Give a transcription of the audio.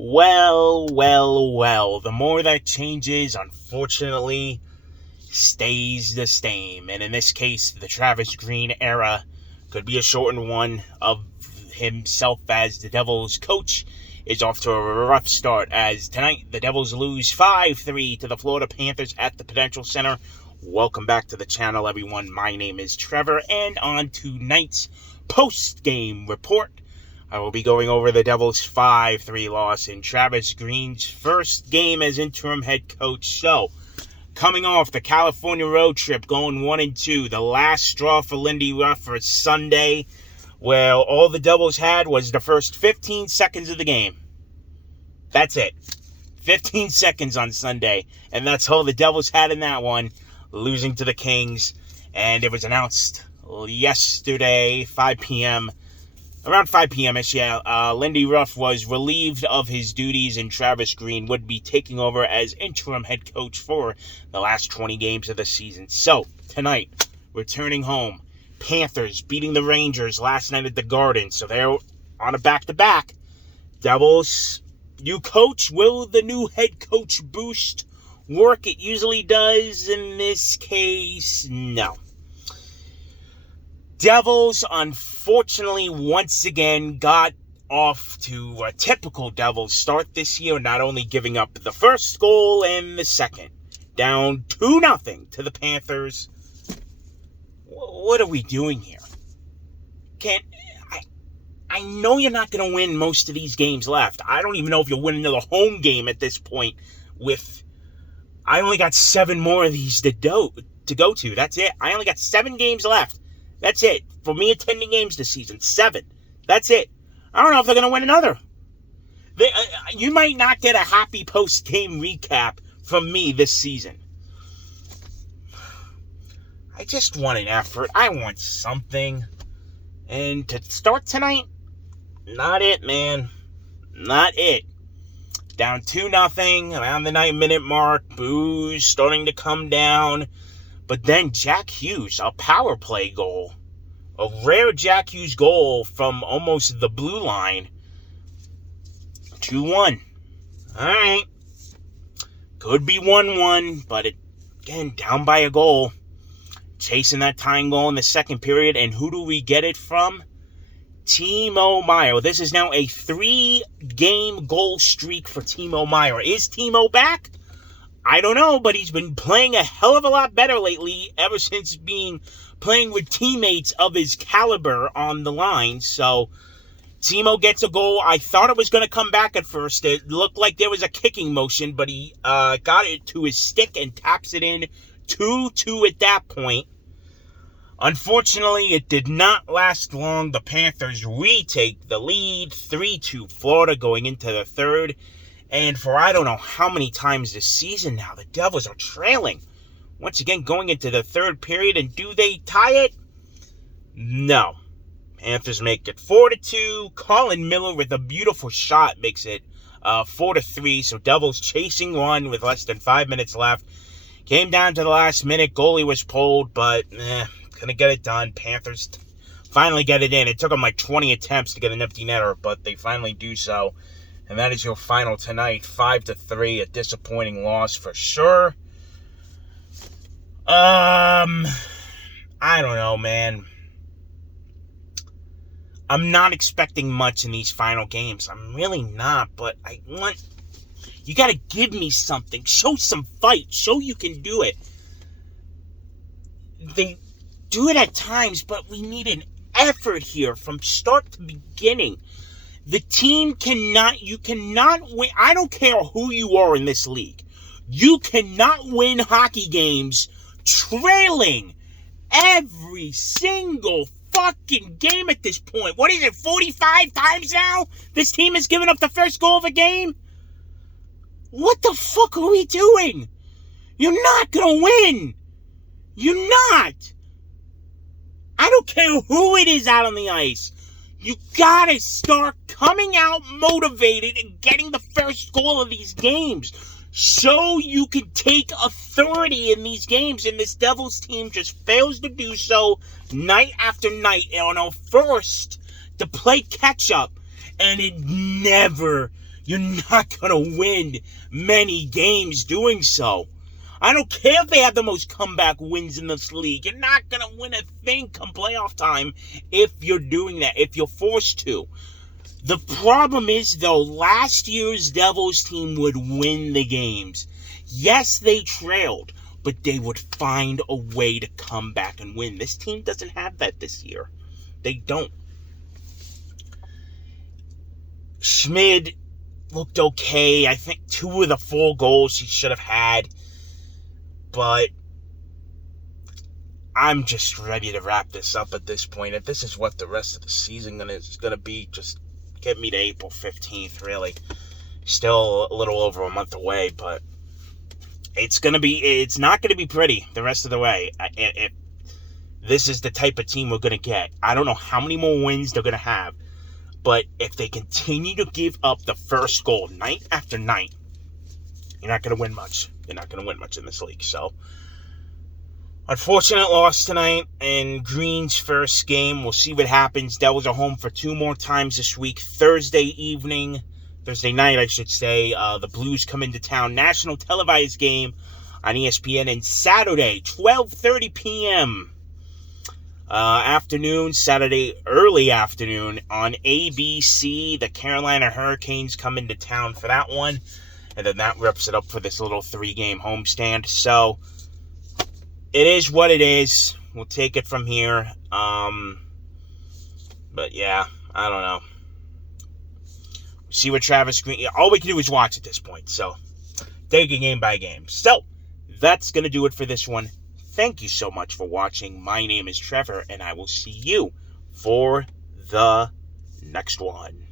Well. The more that changes, unfortunately, stays the same. And in this case, the Travis Green era could be a shortened one of himself as the Devils coach is off to a rough start as tonight the Devils lose 5-3 to the Florida Panthers at the Prudential Center. Welcome back to the channel, everyone. My name is Trevor, and on tonight's post-game report, I will be going over the Devils' 5-3 loss in Travis Green's first game as interim head coach. So, coming off the California road trip, going 1-2, the last straw for Lindy Ruff for Sunday, where all the Devils had was the first 15 seconds of the game. That's it. 15 seconds on Sunday, and that's all the Devils had in that one, losing to the Kings. And it was announced yesterday, 5 p.m., around 5 p.m.ish, Lindy Ruff was relieved of his duties, and Travis Green would be taking over as interim head coach for the last 20 games of the season. So, tonight, returning home, Panthers beating the Rangers last night at the Garden. So they're on a back-to-back. Devils, new coach. Will the new head coach boost work? It usually does. In this case, no. Devils, unfortunately, once again got off to a typical Devils start this year, not only giving up the first goal and the second. Down 2-0 to the Panthers. What are we doing here? I know you're not going to win most of these games left. I don't even know if you'll win another home game at this point. I only got 7 more of these to go to. That's it. I only got 7 games left. That's it. For me attending games this season, 7. That's it. I don't know if they're going to win another. You might not get a happy post-game recap from me this season. I just want an effort. I want something. And to start tonight, not it, man. Not it. Down 2-0, around the 9-minute mark. Boos starting to come down. But then Jack Hughes, a power play goal. A rare Jack Hughes goal from almost the blue line. 2-1. Alright. Could be 1-1, but again, down by a goal. Chasing that tying goal in the second period, and who do we get it from? Timo Meier. This is now a 3-game goal streak for Timo Meier. Is Timo back? I don't know, but he's been playing a hell of a lot better lately, ever since playing with teammates of his caliber on the line. So, Timo gets a goal. I thought it was going to come back at first. It looked like there was a kicking motion, but he got it to his stick and taps it in. 2-2 at that point. Unfortunately, it did not last long. The Panthers retake the lead, 3-2 Florida going into the third. And for I don't know how many times this season now, the Devils are trailing. Once again, going into the third period, and do they tie it? No. Panthers make it 4-2. Colin Miller with a beautiful shot makes it 4-3. So Devils chasing one with less than 5 minutes left. Came down to the last minute. Goalie was pulled, but couldn't get it done. Panthers finally get it in. It took them like 20 attempts to get an empty netter, but they finally do so. And that is your final tonight, 5-3, a disappointing loss for sure. I don't know, man. I'm not expecting much in these final games. I'm really not, but you got to give me something. Show some fight. Show you can do it. They do it at times, but we need an effort here from start to beginning. The team you cannot win. I don't care who you are in this league. You cannot win hockey games trailing every single fucking game at this point. What is it, 45 times now? This team has given up the first goal of a game? What the fuck are we doing? You're not gonna win. You're not. I don't care who it is out on the ice. You gotta start coming out motivated and getting the first goal of these games. So you can take authority in these games, and this Devils team just fails to do so night after night on a first to play catch up, and it never You're not going to win many games doing so. I don't care if they have the most comeback wins in this league. You're not going to win a thing come playoff time if you're doing that, if you're forced to. The problem is, though, last year's Devils team would win the games. Yes, they trailed, but they would find a way to come back and win. This team doesn't have that this year. They don't. Schmid looked okay. I think 2 of the 4 goals he should have had. But I'm just ready to wrap this up at this point. If this is what the rest of the season is going to be, just get me to April 15th, really. Still a little over a month away, but it's not going to be pretty the rest of the way. If this is the type of team we're going to get, I don't know how many more wins they're going to have, but if they continue to give up the first goal night after night, you're not going to win much. You're not going to win much in this league. So, unfortunate loss tonight in Green's first game. We'll see what happens. Devils are home for 2 more times this week. Thursday night, I should say. The Blues come into town. National televised game on ESPN. And Saturday, 12:30 p.m. Saturday, early afternoon on ABC. The Carolina Hurricanes come into town for that one. And then that wraps it up for this little 3-game homestand. So, it is what it is. We'll take it from here. But yeah, I don't know. See what Travis Green... All we can do is watch at this point. So, take it game by game. So, that's going to do it for this one. Thank you so much for watching. My name is Trevor, and I will see you for the next one.